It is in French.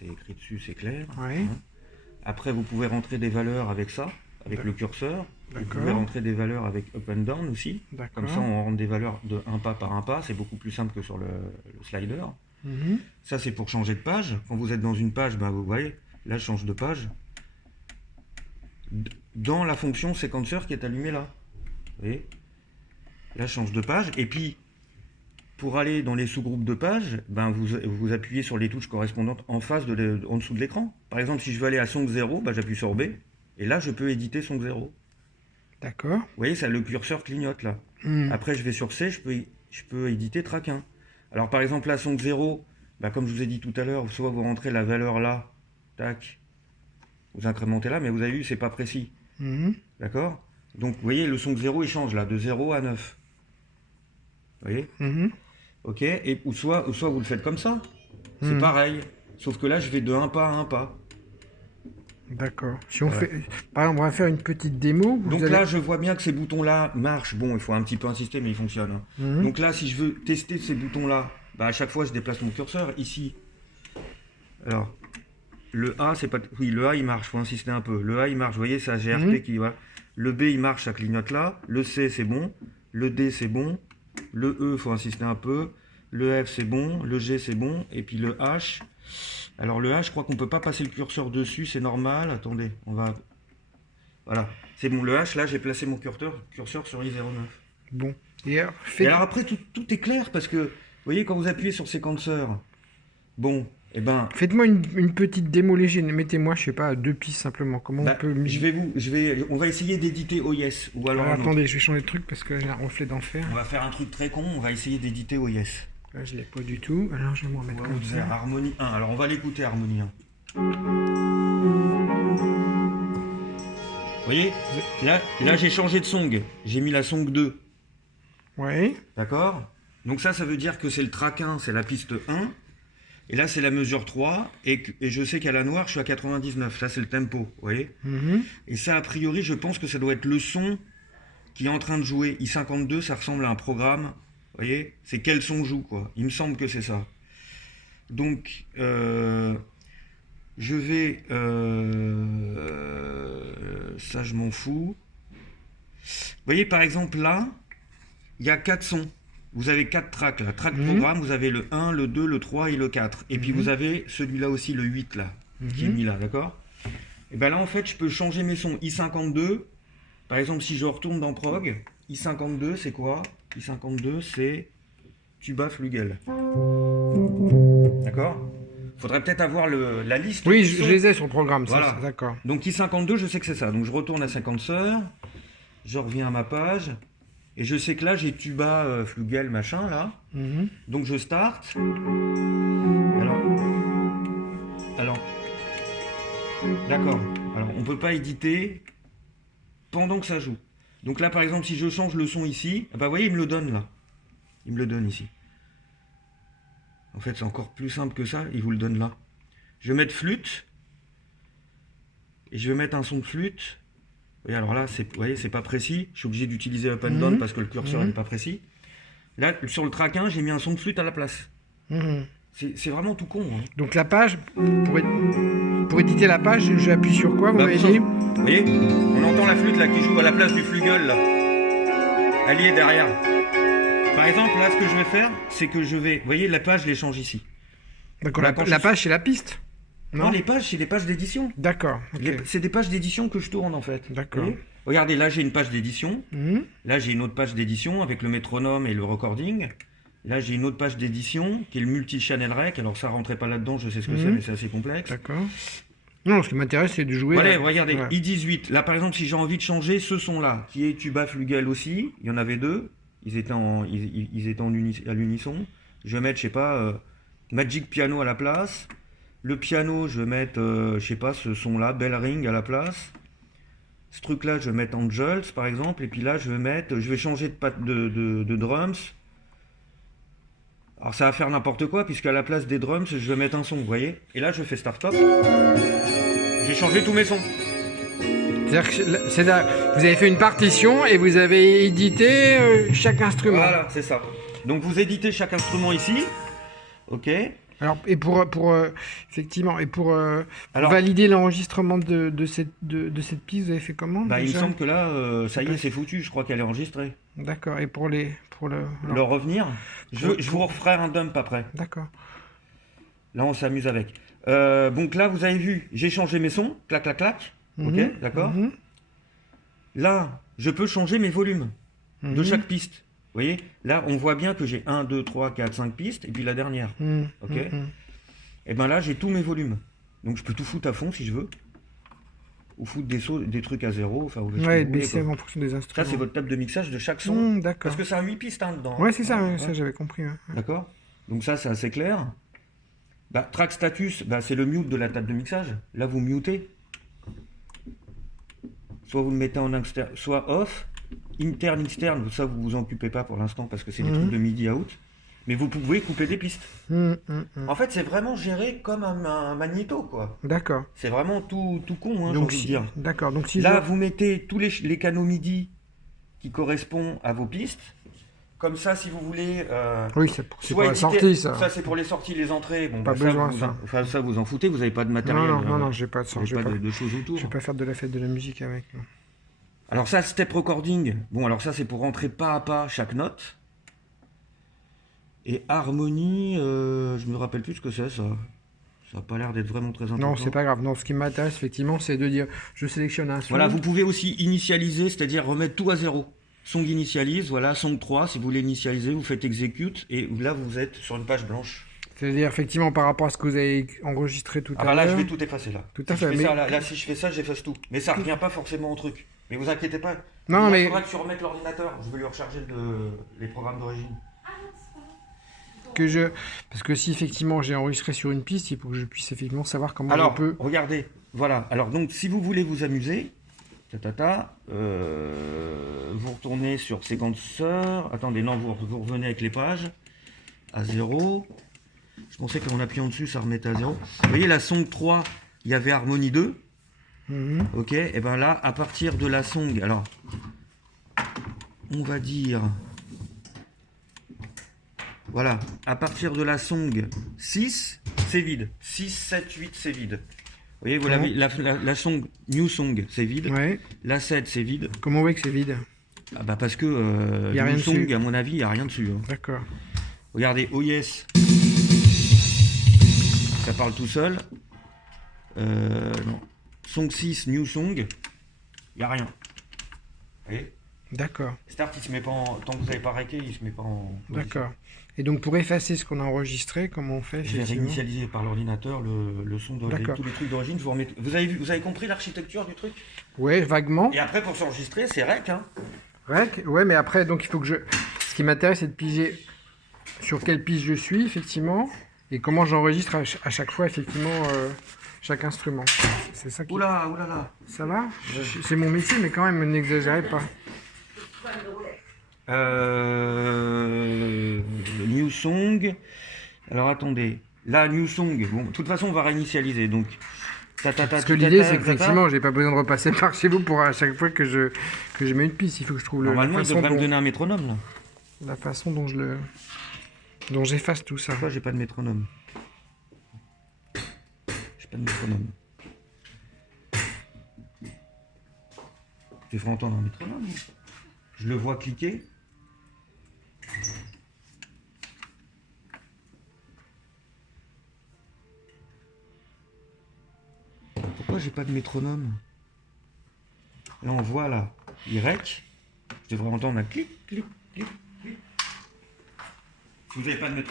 c'est écrit dessus, c'est clair. Ouais. Hein. Après, vous pouvez rentrer des valeurs avec ça, avec le curseur. Vous pouvez D'accord. rentrer des valeurs avec up and down aussi. D'accord. Comme ça, on rentre des valeurs de un pas par un pas. C'est beaucoup plus simple que sur le slider. Mhm. Ça, c'est pour changer de page. Quand vous êtes dans une page, ben, vous voyez, là, je change de page. Dans la fonction séquenceur qui est allumée là. Vous voyez? Là, je change de page. Et puis, pour aller dans les sous-groupes de pages, ben vous appuyez sur les touches correspondantes en face, en dessous de l'écran. Par exemple, si je veux aller à song 0, ben j'appuie sur B. Et là, je peux éditer song 0. D'accord. Vous voyez, ça, le curseur clignote là. Mhm. Après, je vais sur C, je peux éditer track 1. Alors, par exemple, là, song 0, ben, comme je vous ai dit tout à l'heure, soit vous rentrez la valeur là, tac, vous incrémentez là, mais vous avez vu, c'est pas précis. Mhm. D'accord? Donc, vous voyez, le song 0, il change là, de 0 à 9. Vous voyez? Mhm. Ok? Ou soit vous le faites comme ça. C'est Mhm. pareil. Sauf que là, je vais de un pas à un pas. D'accord. Si on Voilà. fait, par exemple, on va faire une petite démo. Donc là, je vois bien que ces boutons-là marchent. Bon, il faut un petit peu insister, mais ils fonctionnent. Hein. Mhm. Donc là, si je veux tester ces boutons-là, bah, à chaque fois, je déplace mon curseur. Ici, alors, le A, c'est pas... Oui, le A, il marche. Il faut insister un peu. Le A, il marche. Vous voyez, c'est GRP Mhm. qui... Voilà. Le B, il marche, ça clignote là. Le C, c'est bon. Le D, c'est bon. Le E, il faut insister un peu. Le F, c'est bon. Le G, c'est bon. Et puis le H... Alors le H, je crois qu'on peut pas passer le curseur dessus, c'est normal. Attendez, on va... Voilà, c'est bon, le H, là, j'ai placé mon curseur sur I09. Bon. Et alors, Et alors après, tout est clair, parce que, vous voyez, quand vous appuyez sur séquenceur, bon, eh ben, faites-moi une petite démo légère. Mettez-moi, je sais pas, 2 pistes simplement. Comment bah, on peut... on va essayer d'éditer OIS, ou alors Alors, un autre. attendez, je vais changer de truc parce que j'ai un reflet d'enfer. On va faire un truc très con, on va essayer d'éditer OIS. Là, je l'ai pas du tout. Alors, je vais m'en On mettre va comme vous faire ça. Harmonie 1, alors on va l'écouter Harmonie 1. Vous voyez, là j'ai changé de song, j'ai mis la song 2. Ouais. D'accord? Donc ça veut dire que c'est le track 1, c'est la piste 1. Et là, c'est la mesure 3. Et je sais qu'à la noire, je suis à 99. Là, c'est le tempo. Vous voyez? Mhm. Et ça, a priori, je pense que ça doit être le son qui est en train de jouer. I52, ça ressemble à un programme. Vous voyez? C'est quel son joue, quoi. Il me semble que c'est ça. Donc, je vais... ça, je m'en fous. Vous voyez, par exemple, là, il y a 4 sons. Vous avez 4 tracks là. Track programme, vous avez le 1, le 2, le 3 et le 4. Et puis vous avez celui-là aussi, le 8 là, qui est mis là, d'accord? Et bien là, en fait, je peux changer mes sons. I52, par exemple, si je retourne dans prog, I52, c'est quoi? I52, c'est tuba flugel. D'accord? Faudrait peut-être avoir la liste. Oui, des je sons. les ai sur le programme, ça, Voilà. d'accord. Donc I52, je sais que c'est ça. Donc je retourne à séquenceur, je reviens à ma page. Et je sais que là, j'ai tuba, flugel, machin, là. Mhm. Donc je start. Alors, d'accord. Alors, on peut pas éditer pendant que ça joue. Donc là, par exemple, si je change le son ici, bah vous voyez, il me le donne là. Il me le donne ici. En fait, c'est encore plus simple que ça, il vous le donne là. Je vais mettre flûte. Et je vais mettre un son de flûte. Vous voyez, alors là, vous voyez, c'est pas précis. Je suis obligé d'utiliser up and down parce que le curseur n'est pas précis. Là, sur le track 1, j'ai mis un son de flûte à la place. Mhm. C'est vraiment tout con. Hein. Donc la page, pour éditer la page, j'appuie sur quoi, vous Bah, m'avez dit? vous voyez, on entend la flûte là qui joue à la place du flugel là. Elle y est derrière. Par exemple, là, ce que je vais faire, c'est que je vais... Vous voyez, la page, je l'échange ici. D'accord, Bah, quand la je- page, c'est la piste? Non, les pages, c'est les pages d'édition. D'accord, ok. C'est des pages d'édition que je tourne en fait. D'accord. Vous voyez. Regardez, là, j'ai une page d'édition. Mhm. Là, j'ai une autre page d'édition avec le métronome et le recording. Là, j'ai une autre page d'édition qui est le multi-channel rec. Alors, ça rentrait pas là-dedans, je sais ce que c'est, mais c'est assez complexe. D'accord. Non, ce qui m'intéresse, c'est de jouer... Voilà, regardez, Ouais. I18. Là, par exemple, si j'ai envie de changer ce son-là, qui est tuba flugel aussi, il y en avait deux. Ils étaient à l'unisson. Je vais mettre, je sais pas, Magic Piano à la place. Le piano, je vais mettre, je sais pas, ce son-là, Bell Ring à la place. Ce truc-là, je vais mettre Angels, par exemple. Et puis là, je vais changer de drums. Alors, ça va faire n'importe quoi, puisqu'à la place des drums, je vais mettre un son, vous voyez. Et là, je fais Start-Stop. J'ai changé tous mes sons. C'est-à-dire, vous avez fait une partition et vous avez édité chaque instrument. Voilà, c'est ça. Donc, vous éditez chaque instrument ici. OK. Alors, et effectivement, et pour Alors, valider l'enregistrement de cette piste, vous avez fait comment bah, il me déjà? semble que là, ça y est, Ouais. c'est foutu. Je crois qu'elle est enregistrée. D'accord. Et Le revenir, pour- je vous referai un dump après. d'accord. Là, on s'amuse avec. Donc là, vous avez vu, j'ai changé mes sons. Clac, clac, clac. Ok, Mhm, d'accord. mhm, Là, je peux changer mes volumes de mhm, chaque piste. Vous voyez, là, on voit bien que j'ai 1, 2, 3, 4, 5 pistes, et puis la dernière. mhm, Ok. mhm. Et ben là, j'ai tous mes volumes. Donc je peux tout foutre à fond si je veux. Ou foutre des trucs à zéro. Enfin, vous faites ce que Ouais, vous voulez, baisser quoi. en fonction des Ça, c'est instruments. votre table de mixage de chaque son. Parce D'accord. que c'est un 8 pistes hein, dedans. Ouais, c'est ça, ouais, Ouais. ça j'avais compris. Ouais. D'accord. Donc ça, c'est assez clair. Bah, track status, bah, c'est le mute de la table de mixage. Là, vous mutez. Soit vous le mettez en externe, soit off. Interne, externe, ça, vous vous en occupez pas pour l'instant parce que c'est des trucs Mhm, de MIDI out. Mais vous pouvez couper des pistes. mhm, mhm, mhm. En fait, c'est vraiment géré comme un magnéto, quoi. D'accord. C'est vraiment tout con, hein, j'ai Donc envie de dire. d'accord. Donc si je Là, veux. vous mettez tous les canaux MIDI qui correspondent à vos pistes. Comme ça, si vous voulez, Oui, c'est pour soit la éditer, sortie, ça. ça c'est pour les sorties, les entrées. Bon, Pas bah, ça, besoin, vous ça. enfin, ça, vous en foutez, vous n'avez pas de Non, matériel, non, non, non, j'ai pas de vous sens. n'avez pas de choses autour. Je vais pas faire de la fête de la musique avec. Non. Alors ça, step recording. Bon, alors ça, c'est pour rentrer pas à pas chaque note. Et harmonie, je me rappelle plus ce que c'est, ça. Ça n'a pas l'air d'être vraiment très important. Non, c'est pas grave. Non, ce qui m'intéresse effectivement, c'est de dire, je sélectionne un son. Voilà, vous pouvez aussi initialiser, c'est-à-dire remettre tout à zéro. Song initialise, voilà, song 3, si vous voulez initialiser, vous faites execute, et là, vous êtes sur une page blanche. C'est-à-dire effectivement par rapport à ce que vous avez enregistré tout Ah à bah là, je l'heure. vais tout effacer, là. Tout Si à je fait. fais Mais ça, là, si je fais ça, j'efface tout. Mais ça revient pas forcément au truc. Mais vous inquiétez pas. non, Il mais faudra que tu remettes l'ordinateur. Je vais lui recharger les programmes d'origine. parce que si effectivement j'ai enregistré sur une piste, il faut que je puisse effectivement savoir comment je Alors, peux. regardez, voilà. Alors donc, si vous voulez vous amuser, vous retournez sur séquenceur. Attendez, non, vous revenez avec les pages à 0. Je pensais qu'en appuyant dessus, ça remettait à 0. Vous voyez, la song 3, il y avait harmonie 2. Mhm. Ok, et bien là, à partir de la song, alors, on va dire, voilà, à partir de la song 6, c'est vide. 6, 7, 8, c'est vide. Vous voyez, vous Comment l'avez, la song, new song, c'est vide. Ouais. La 7, c'est vide. Comment on voit que c'est vide? Ah bah parce que Y a new rien song, dessus. à mon avis, il n'y a rien dessus. Hein. D'accord. Regardez, oh yes, ça parle tout seul. Non. Song 6, new song, il n'y a rien. Vous voyez? D'accord. Start, il se met pas en... Tant que vous n'avez pas raqué, il se met pas en... D'accord. Et donc pour effacer ce qu'on a enregistré, comment on fait Je vais effectivement? réinitialiser par l'ordinateur le son d'origine, D'accord. tous les trucs d'origine. Vous avez compris l'architecture du truc? Ouais, vaguement. Et après, pour s'enregistrer, c'est rec. Hein. Rec, ouais, mais après, donc il faut que je. Ce qui m'intéresse, c'est de piger sur quelle piste je suis, effectivement, et comment j'enregistre à chaque fois, effectivement, chaque instrument. C'est ça qui. Oula, oulala. Ça va? C'est mon métier, mais quand même, n'exagérez pas. New song. Alors attendez. Là, new song. Bon, de toute façon, on va réinitialiser. Donc, Parce que l'idée, c'est qu'effectivement, j'ai pas besoin de repasser par chez vous pour à chaque fois que je mets une piste. Il faut que je trouve Normalement, il devrait me donner un métronome là. la façon dont dont j'efface tout ça. Pourquoi j'ai pas de métronome? J'ai pas de métronome. Tu feras entendre un métronome. Je le vois cliquer. Pourquoi j'ai pas de métronome? Là on voit là, il rec. Je devrais entendre un clic, clic, clic, clic. Si vous n'avez pas de métronome.